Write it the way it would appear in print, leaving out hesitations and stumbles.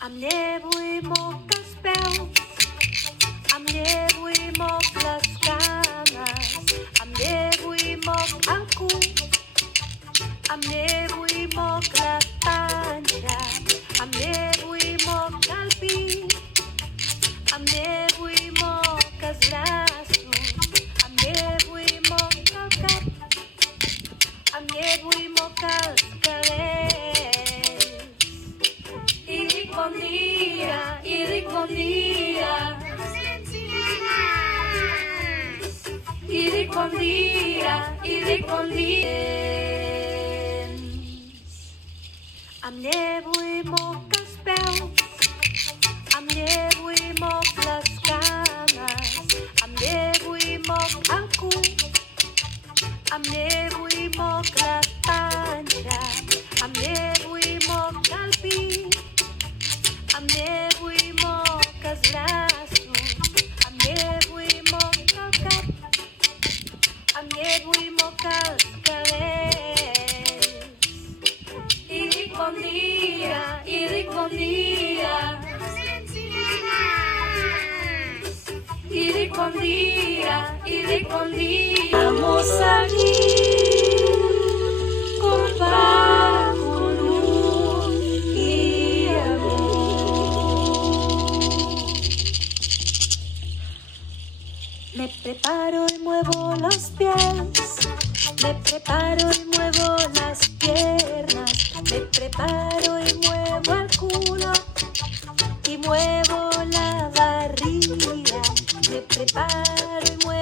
Amb neu i moc els peus, amb neu i moc les cames, amb neu i moc el cul, amb neu i moc la panxa, amb neu i moc el pit, amb neu i moc els braços, amb neu i moc el cap, amb neu i moc els cabells. I dic bon dia, i dic bon dia. I dic bon dia, i dic bon dia. Amb neu i moc els peus, amb neu i moc les cames, amb neu i moc el cul, amb neu i moc la panxa, amb neu i moc el pit, amb neu i moc els braços, amb neu i moc el cap, amb neu i moc els cabells. I dic bon dia, i dic bon dia. I dic bon dia, i dic bon dia. Vamos aquí con paz, con luz y amor. Me preparo y muevo los pies, me preparo y muevo las piernas, me preparo y muevo el culo y muevo la barriga, me preparo y muevo